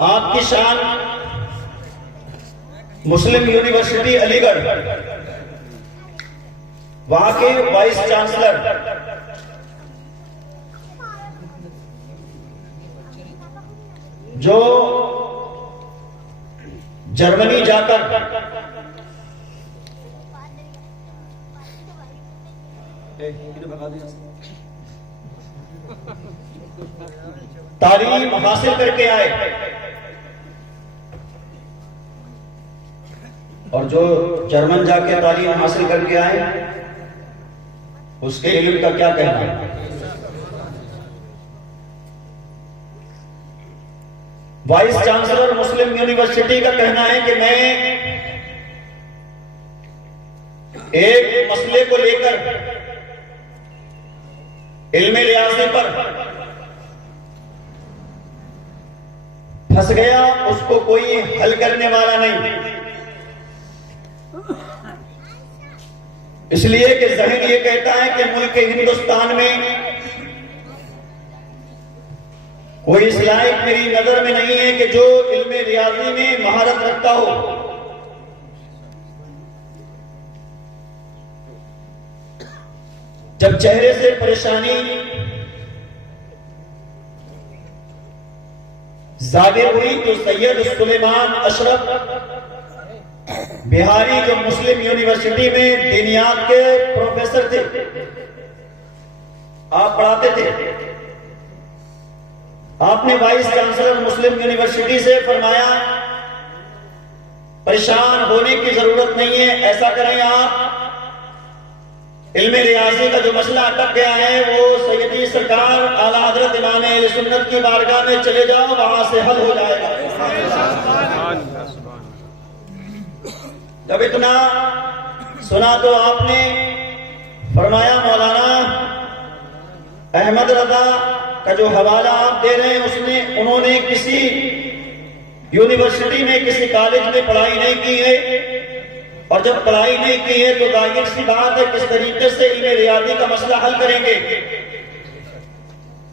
आपकी शान मुस्लिम यूनिवर्सिटी अलीगढ़, वहां के वाइस चांसलर जो जर्मनी जाकर तालीम हासिल करके आए और जो जर्मन जाके तालीम हासिल करके आए उसके इल्म का क्या कहना है। वाइस चांसलर मुस्लिम यूनिवर्सिटी का कहना है कि मैं एक मसले को लेकर इल्म रियाज़ी पर फंस गया, उसको कोई हल करने वाला नहीं, इसलिए कि ज़हन ये कहता है कि मुल्क हिंदुस्तान में कोई इस लायक मेरी नजर में नहीं है कि जो इल्म रियाज़ी में महारत रखता हो। जब चेहरे से परेशानी जाहिर हुई तो सैयद सुलेमान अशरफ बिहारी, जो मुस्लिम यूनिवर्सिटी में दीनियात के प्रोफेसर थे, आप पढ़ाते थे, आपने वाइस चांसलर मुस्लिम यूनिवर्सिटी से फरमाया परेशान होने की जरूरत नहीं है, ऐसा करें आप इल्म रियाज़ी का जो मसला अटक गया है वो सैयदी सरकार आला हजरत इमाम अहले सुन्नत की बारगाह में चले जाओ, वहां से हल हो जाएगा। जब इतना सुना तो आपने फरमाया मौलाना अहमद रजा का जो हवाला आप दे रहे हैं उसमें उन्होंने किसी यूनिवर्सिटी में किसी कॉलेज में पढ़ाई नहीं की है, और जब पढ़ाई नहीं की है तो जाहिर सी बात है किस तरीके से इल्म रियाज़ी का मसला हल करेंगे।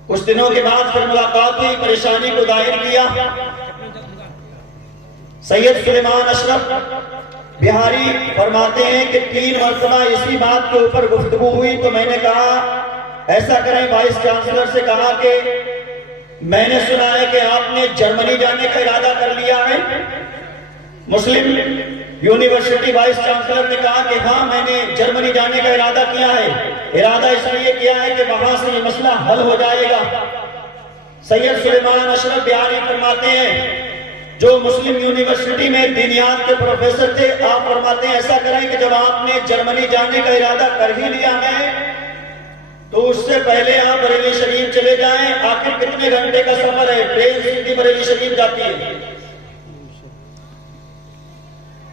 कुछ दिनों के बाद फिर मुलाकात हुई, परेशानी को जाहिर किया। सैयद सुलेमान अशरफ बिहारी फरमाते हैं कि 3 मरतबा इसी बात के ऊपर गुफ्तगू हुई तो मैंने कहा ऐसा करें, वाइस चांसलर से कहा कि मैंने सुना है कि आपने जर्मनी जाने का इरादा कर लिया है। मुस्लिम यूनिवर्सिटी वाइस चांसलर ने कहा कि हाँ, मैंने जर्मनी जाने का इरादा किया है, इरादा इसलिए किया है कि वहां से ये मसला हल हो जाएगा। सैयद सुलेमान अशरफ बिहारी फरमाते हैं जो मुस्लिम यूनिवर्सिटी में दीनियात के प्रोफेसर थे, आप फरमाते हैं ऐसा करें कि जब आपने जर्मनी जाने का इरादा कर ही लिया है तो उससे पहले आप बरेली शरीफ चले जाएं। आखिर कितने घंटे का सफर है, ट्रेन सीधी बरेली शरीफ जाती है।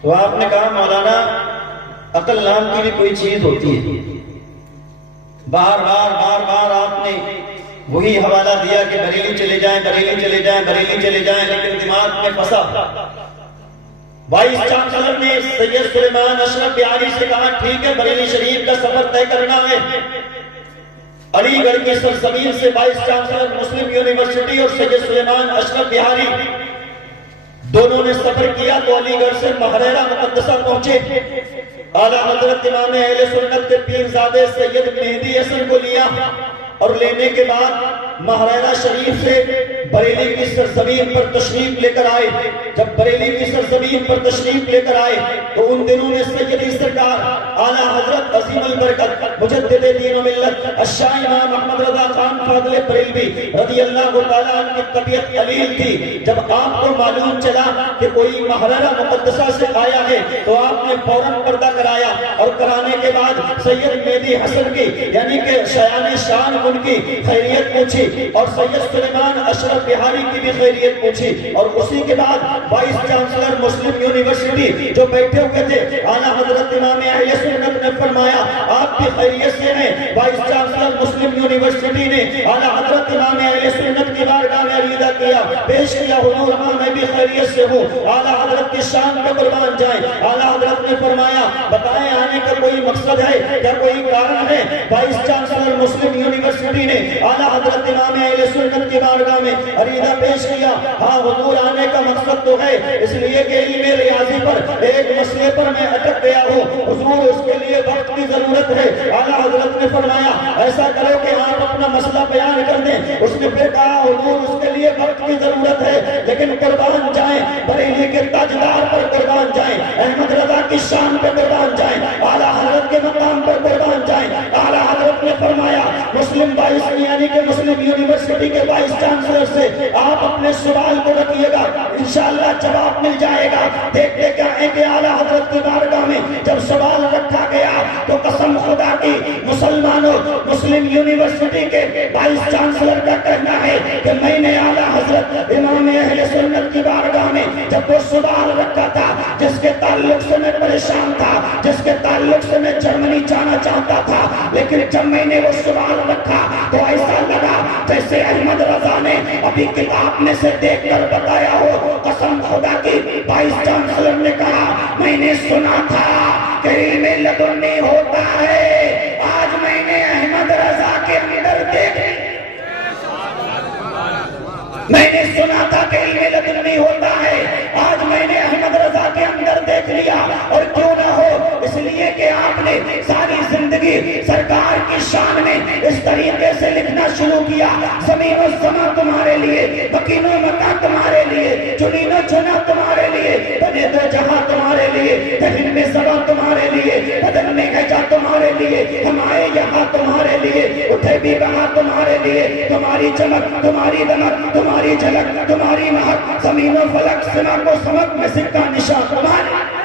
तो आपने कहा मौलाना अकल नाम की भी कोई चीज होती है। बार बार आपने वही हवाला दिया कि बरेली चले जाएं, बरेली चले जाएं, बरेली चले जाएं, लेकिन दिमाग में फंसा। वाइस चांसलर ने सैयद सुलेमान अशरफ बिहारी से कहा ठीक है, बरेली शरीफ का सफर तय करना है। अलीगढ़ की सरजमीन से वाइस चांसलर मुस्लिम यूनिवर्सिटी और सैयद सुलेमान अशरफ बिहारी दोनों ने सफर किया तो अलीगढ़ से महरेरा मुकद्दसा पहुंचे। आला हजरत इमाम अहले सुन्नत के पीरजादे सैयद मेहदी हसन को लिया और लेने के बाद महरेरा शरीफ से बरेली की सरजमीन पर तशरीफ लेकर आए। जब बरेली की सरजमीन पर तशरीफ लेकर आए तो उन दिनों में सैयदी सरकार आला हजरत अजीम अल बरकत मुजद्दिद दीन व मिल्लत अशाह इमाम अहमद रजा खान फाज़िल बरेलवी रज़ी अल्लाह तआला अन्हु की तबीयत अलील थी। जब आपको मालूम चला कि कोई महरेरा मुकद्दसा से आया है तो आपने फौरन पर्दा कराया और कराने के बाद सैयद मेहदी हसन की यानी कि शयान शान उनकी खैरियत पूछी और सैयद सुलेमान अशरफ बिहारी की भी खैरियत पूछी। और उसी के बाद वाइस चांसलर मुस्लिम यूनिवर्सिटी जो बैठे हुए थे आला हजरत इमाम अहले सुन्नत ने फरमाया आपकी खैरियत से हैं। वाइस चांसलर मुस्लिम यूनिवर्सिटी ने आला हजरत इमाम अहले सुन्नत की बारगाह में अरीदा किया, पेश किया हुजूर हाँ मैं भी खैरियत से हूँ, आला हजरत की शान पे कुर्बान जाए। आला हजरत ने फरमाया बताएं आने का कोई मकसद है क्या, कोई कारण है? वाइस चांसलर मुस्लिम यूनिवर्सिटी ने आला हजरत इमाम अहले सुन्नत की बारगाह में अरीदा पेश किया। हाँ, हुजूर आने का मकसद तो है, इसलिए कि इल्म रियाजी पर एक मसले पर मैं अटक गया हूँ, हुजूर उसके लिए वक्त की जरूरत है। आला हजरत ने फरमाया ऐसा करो कि आप अपना मसला बयान कर दें। उसने फिर कहा हुजूर उसके लिए वक्त की जरूरत है, लेकिन कुर्बान जाएं, बरेली के ताजदार पर कुर्बान जाएं, अहमद रजा की शान पर कुर्बान जाएं, आला हजरत के मकाम पर कुर्बान जाएं। आला हजरत ने फरमाया मुस्लिम वाइस यानी कि मुस्लिम यूनिवर्सिटी के वाइस चांसलर से आप अपने सवाल को रखिएगा, इंशाअल्लाह जवाब मिल जाएगा। देखते क्या है कि आला हजरत की बारगाह में जब सवाल रखा गया तो कसम खुदा की मुसलमानों, मुस्लिम यूनिवर्सिटी के वाइस चांसलर का कहना है कि मैंने आला हजरत इमाम अहले सुन्नत की बारगाह में जब वो सवाल रखा था जिसके ताल्लुक से मैं परेशान था, जिसके ताल्लुक से मैं जर्मनी जाना चाहता था, लेकिन जब मैंने वो सवाल रखा तो ऐसा लगा जैसे अहमद रजा ने अभी किताब में से देखकर बताया हो। कसम खुदा की वाइस चांसलर ने कहा मैंने सुना था कि इल्मे लदुन्नी होता है, आज मैंने अहमद रजा के अंदर मैंने सुना था कि इल्मे लदुन्नी होता है, आज मैंने अहमद रजा के अंदर देख लिया। और क्यों ना हो, इसलिए कि आपने सारी जिंदगी सरकार की शान में इस तरीके से लिखना शुरू किया, ज़मीन और समा तुम्हारे लिए, मकीनो मका तुम्हारे लिए, चुनीनो चुना तुम्हारे लिए, बने दो जहां तुम्हारे लिए, दहिन में समा तुम्हारे लिए, बदन में गजा तुम्हारे लिए, हम आए यहाँ तुम्हारे लिए, उठे भी वहां तुम्हारे लिए, तुम्हारी चमक तुम्हारी दमक तुम्हारी झलक तुम्हारी महक, ज़मीन और फलक समा को समक में सिक्का निशान तुम्हारे